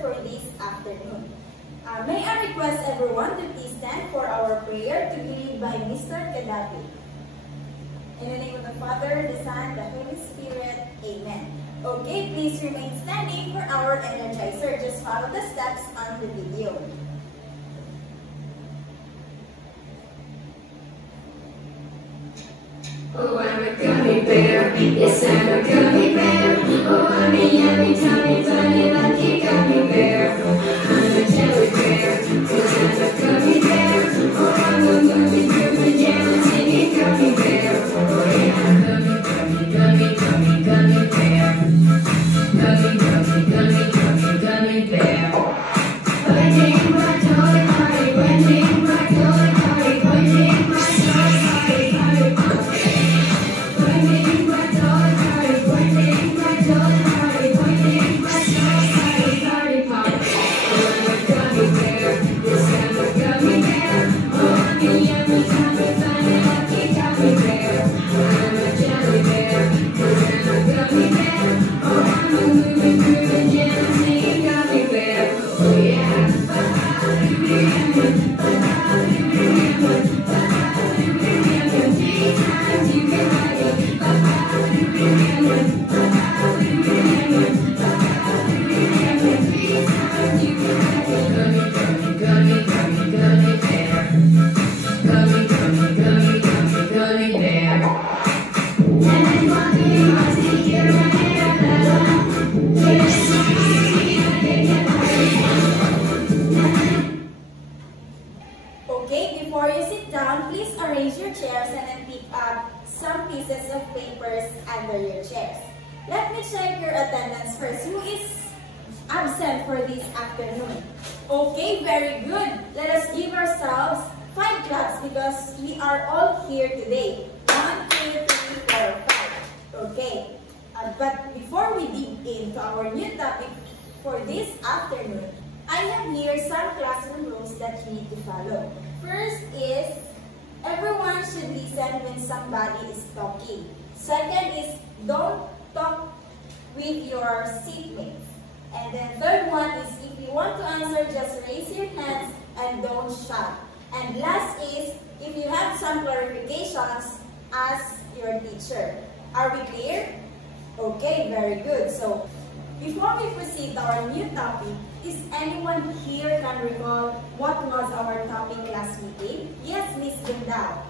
for this afternoon. May I request everyone to please stand for our prayer to be led by Mr. Kadapi. In the name of the Father, the Son, the Holy Spirit. Amen. Okay, please remain standing for our energizer. Just follow the steps on the video. Oh, I'm a gummy bear. Yes, I'm a gummy bear. Oh, I'm a yummy, tummy, bunny, lucky gummy bear. I'm a jelly bear. Cause I'm a gummy bear. Oh, I'm a gummy, gummy, jelly, singing gummy bear. Oh, yeah, gummy, gummy, gummy, gummy, gummy bear. Gummy, gummy, gummy, gummy, gummy bear. Pointing my toy party, pointing my toy party, pointing my toy party, party, party. Pointing my toy party, pointing my toy party, pointing my toy party, party, party. Oh, I'm a gummy bear, yes, I'm a gummy bear. Oh, I'm a yummy, tummy, funny, lucky gummy bear. I'm a jelly bear, cause I'm a gummy bear. Oh, I'm a moving, grooving, jamming, singing gummy bear. Oh, yeah. Okay, before you sit down, please arrange your chairs and then pick up some pieces of papers under your chairs. Let me check your attendance first. Who is absent for this afternoon? Okay, very good. Let us give ourselves 5 claps because we are all here today. 1, 2, 3, 4, 5. Okay, but before we dig into our new topic for this afternoon, I have here some classroom rules that you need to follow. First is, everyone should listen when somebody is talking. Second is, don't talk with your seatmates. And then third one is, if you want to answer, just raise your hands and don't shout. And last is, if you have some clarifications, ask your teacher. Are we clear? Okay, very good. So, before we proceed to our new topic, is anyone here can recall what was our topic last meeting? Yes, Miss Gandao.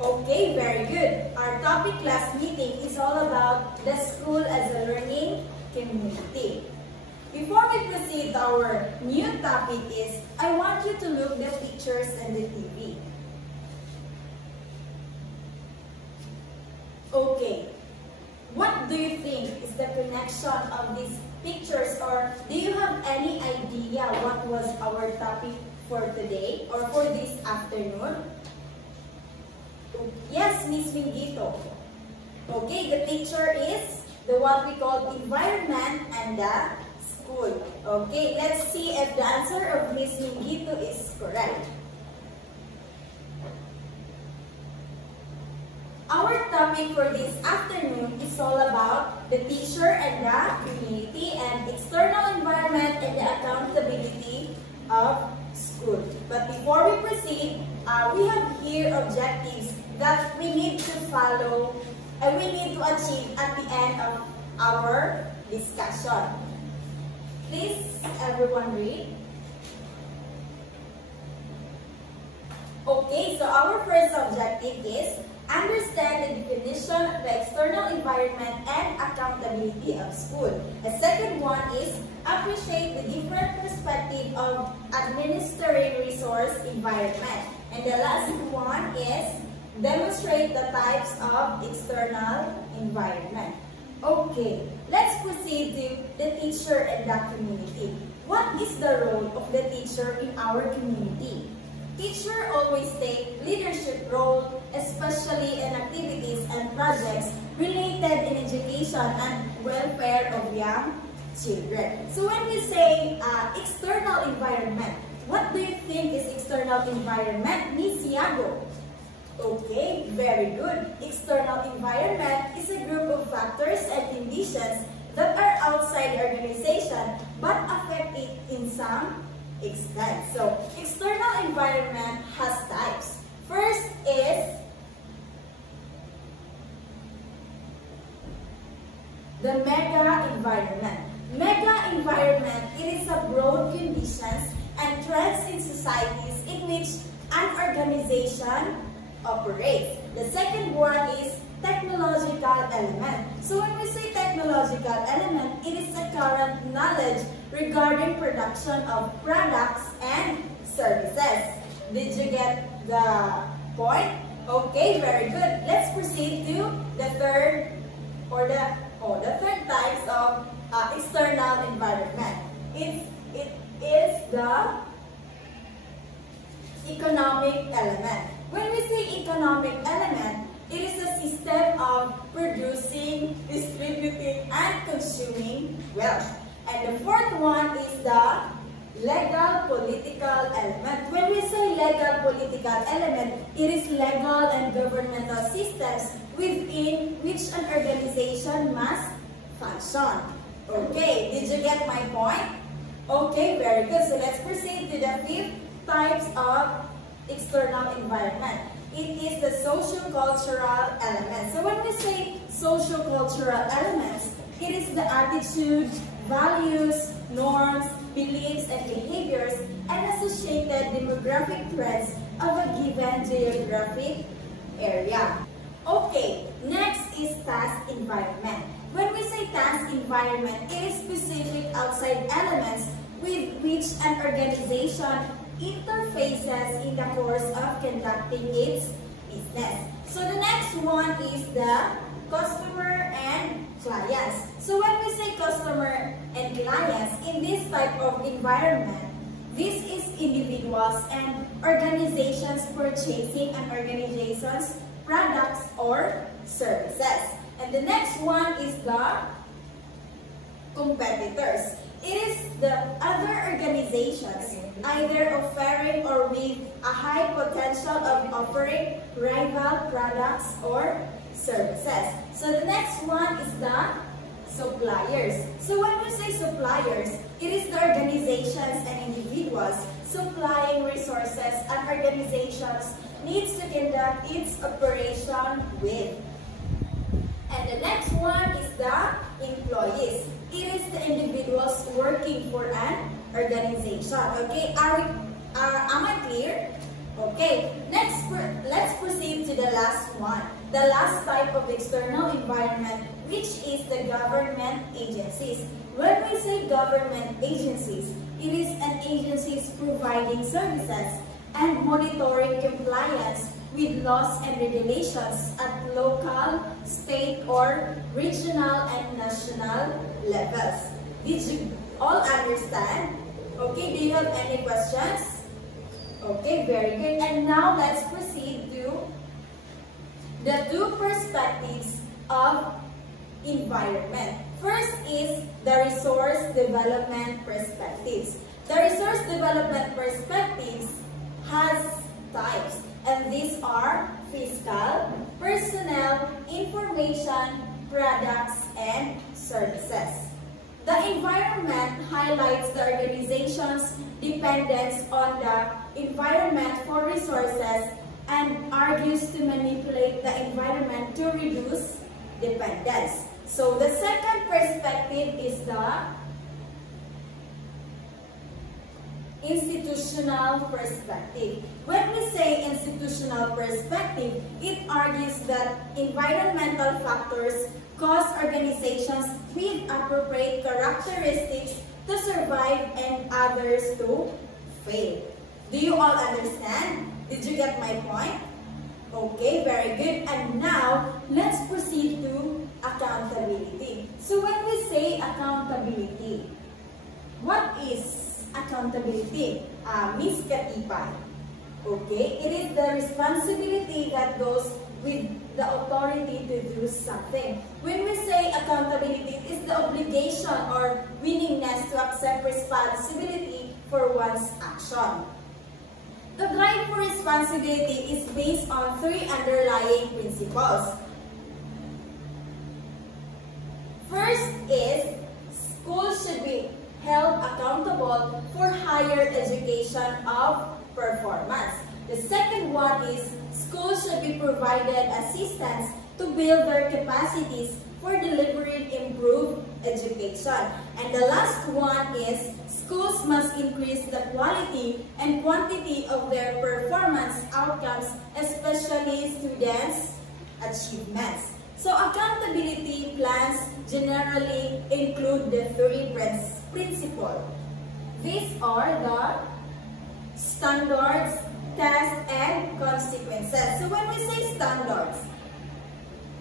Okay, very good. Our topic last meeting is all about the school as a learning community. Before we proceed, our new topic is, I want you to look the pictures and the TV. Okay. What do you think is the connection of these pictures, or do you have any idea what was our topic for today or for this afternoon? Yes, Miss Mingito. Okay, the picture is the what we call environment and the school. Okay, let's see if the answer of Miss Mingito is correct. Our topic for this afternoon is all about the teacher and the community and external environment and the accountability of school. But before we proceed, we have here objectives that we need to follow and we need to achieve at the end of our discussion. Please, everyone read. Okay, so our first objective is understand the definition of the external environment and accountability of school. The second one is appreciate the different perspective of administering resource environment. And the last one is demonstrate the types of external environment. Okay, let's proceed to the teacher and the community. What is the role of the teacher in our community? Teacher always take leadership role, especially in activities and projects related in education and welfare of young children. So when we say external environment, what do you think is external environment, Miss Yago? Okay, very good. External environment is a group of factors and conditions that are outside the organization but affect it some extent. So, external environment has types. First is the mega environment. Mega environment, it is a broad conditions and trends in societies in which an organization operates. The second one is technological element. So when we say technological element, it is the current knowledge regarding production of products and services. Did you get the point? Okay, very good. Let's proceed to the third types of external environment. It is the economic element. When we say economic element, it is a system of producing, distributing, and consuming wealth. And the fourth one is the legal political element. When we say legal political element, it is legal and governmental systems within which an organization must function. Okay, did you get my point? Okay, very good. So let's proceed to the fifth types of external environment. It is the socio-cultural element. So when we say socio-cultural elements, it is the attitude, values, norms, beliefs, and behaviors, and associated demographic trends of a given geographic area. Okay, next is task environment. When we say task environment, it is specific outside elements with which an organization interfaces in the course of conducting its business. So the next one is the customer and clients. So when we say customer and clients, in this type of environment, this is individuals and organizations purchasing an organization's products or services. And the next one is the competitors. It is the other organizations either offering or with a high potential of offering rival products or services. So the next one is the suppliers. So when we say suppliers, it is the organizations and individuals supplying resources an organizations needs to conduct its operation with. And the next one is the employees. It is the individuals working for an organization. Okay, am I clear? Okay, next let's proceed to the last one. The last type of external environment, which is the government agencies. When we say government agencies, it is an agencies providing services and monitoring compliance with laws and regulations at local, state, or regional and national levels. Did you all understand? Okay, do you have any questions? Okay, very good. And now let's proceed to the two perspectives of environment. First is the resource development perspectives. The resource development perspectives has types, and these are fiscal, personnel, information, products, and services. The environment highlights the organization's dependence on the environment for resources and argues to manipulate the environment to reduce dependence. So the second perspective is the institutional perspective. When we say institutional perspective, it argues that environmental factors cause organizations with appropriate characteristics to survive and others to fail. Do you all understand? Did you get my point? Okay, very good. And now, let's proceed to accountability. So when we say accountability, what is accountability? Miss Katipay. Okay, it is the responsibility that goes with the authority to do something. When we say accountability, it is the obligation or willingness to accept responsibility for one's action. The drive for responsibility is based on three underlying principles. First is schools should be held accountable accountable for higher education of performance. The second one is schools should be provided assistance to build their capacities for delivering improved education. And the last one is schools must increase the quality and quantity of their performance outcomes, especially students' achievements. So accountability plans generally include the three principles. These are the standards, tests, and consequences. So when we say standards,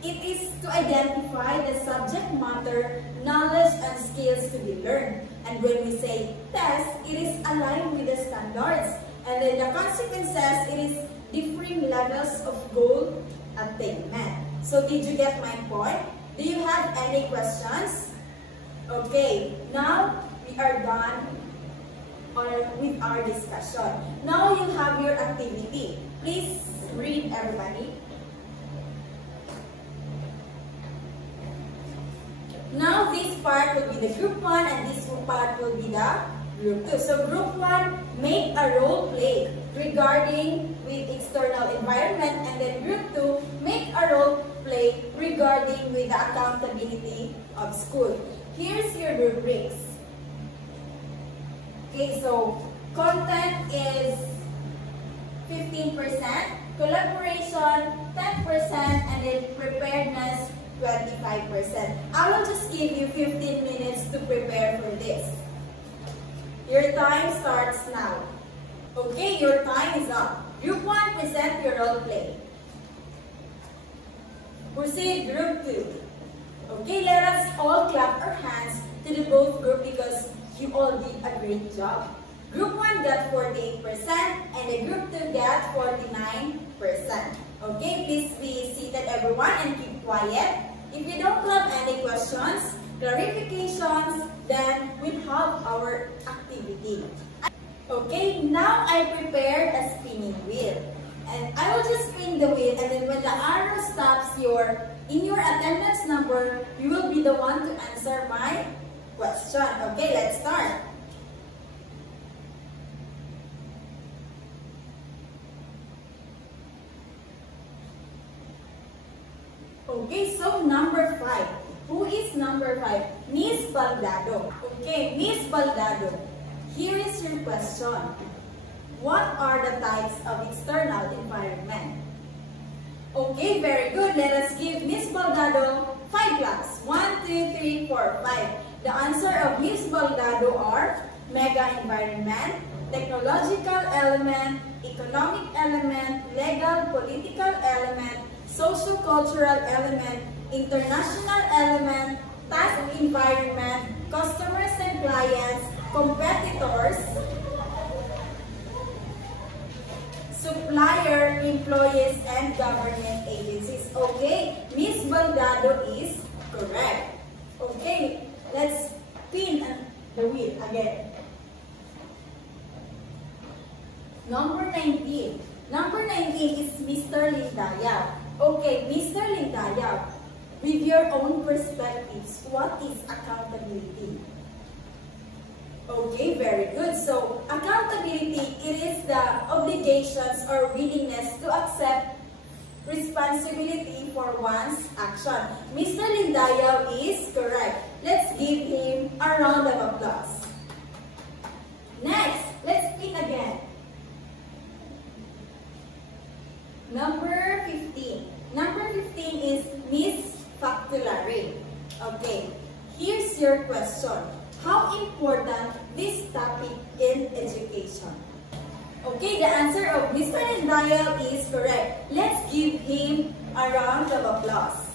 it is to identify the subject matter, knowledge, and skills to be learned. And when we say test, it is aligned with the standards. And then the consequences, it is differing levels of goal attainment. So did you get my point? Do you have any questions? Okay, now we are done with our discussion. Now you have your activity. Please read, everybody. Now this part will be the group 1 and this part will be the group 2. So group 1, make a role play regarding with external environment, and then group 2, make a role play regarding with the accountability of school. Here's your rubrics. Okay, so content is 15%, collaboration 10%, and then preparedness 25%. I will just give you 15 minutes to prepare for this. Your time starts now. Okay, your time is up. Group 1, present your role play. Proceed, group 2. Okay, let us all clap our hands to the both group because you all did a great job. Group 1 got 48% and the group 2 got 49%. Okay, please be seated everyone and keep quiet. If you don't have any questions, clarifications, then we'll have our activity. Okay, now I prepared a spinning wheel. And I will just spin the wheel, and then when the arrow stops in your attendance number, you will be the one to answer my question. Okay, let's start. Okay, so number 5. Who is number 5? Miss Baldado. Okay, Miss Baldado. Here is your question. What are the types of external environment? Okay, very good. Let us give Miss Baldado 5 claps. 1, 2, 3, 4, 5. The answer of Miss Baldado are mega environment, technological element, economic element, legal, political element, socio-cultural element, international element, task environment, customers and clients, competitors, supplier, employees, and government agencies. Okay, Miss Baldado is correct. Okay, let's spin the wheel again. Number 19. Number 19 is Mr. Lindaya. Okay, Mr. Lindaya, with your own perspectives, what is accountability? Okay, very good. So, accountability, it is the obligations or willingness to accept responsibility for one's action. Mr. Lindaya is correct. Let's give him a round of applause. Next, let's pick again. Number 15. Number 15 is Miss Factulary. Okay, here's your question. How important this topic in education? Okay, the answer of Mr. Lindaya is correct. Let's give him a round of applause.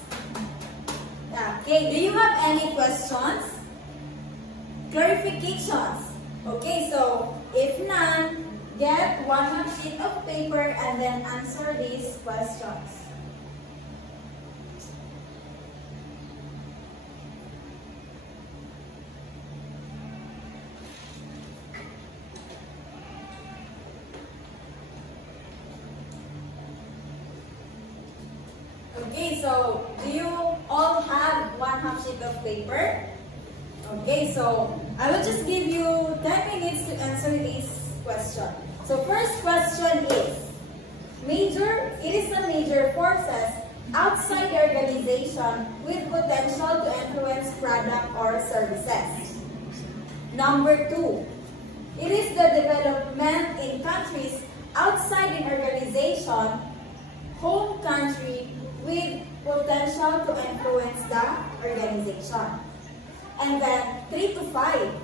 Okay, do you have any questions? Clarifications? Okay, so if none, get 1 sheet of paper and then answer these questions. Okay, so do you all have 1/2 sheet of paper? Okay, so I will just give you 10 So first question is, it is the major forces outside the organization with potential to influence product or services. Number 2, it is the development in countries outside an organization, home country, with potential to influence the organization. And then 3 to 5.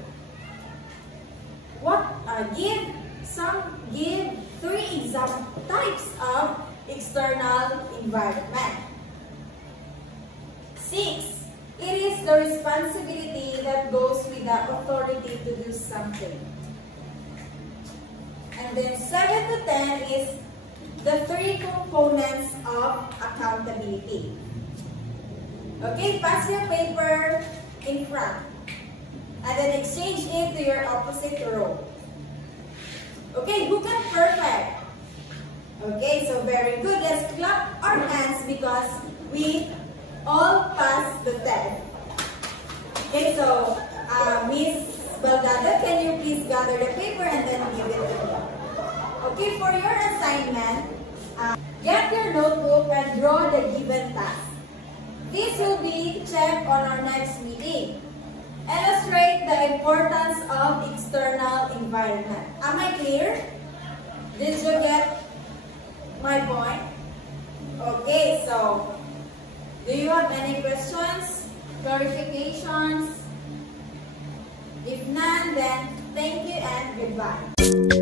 Give 3 example types of external environment. 6. It is the responsibility that goes with the authority to do something. And then 7 to 10 is the 3 components of accountability. Okay, pass your paper in front. And then exchange it to your opposite row. Okay, who got perfect? Okay, so very good. Let's clap our hands because we all passed the test. Okay, so Miss Balgado, can you please gather the paper and then give it to me? Okay, for your assignment, get your notebook and draw the given task. This will be checked on our next meeting. Illustrate the importance of external environment. Am I clear? Did you get my point? Okay, so do you have any questions, clarifications? If none, then thank you and goodbye.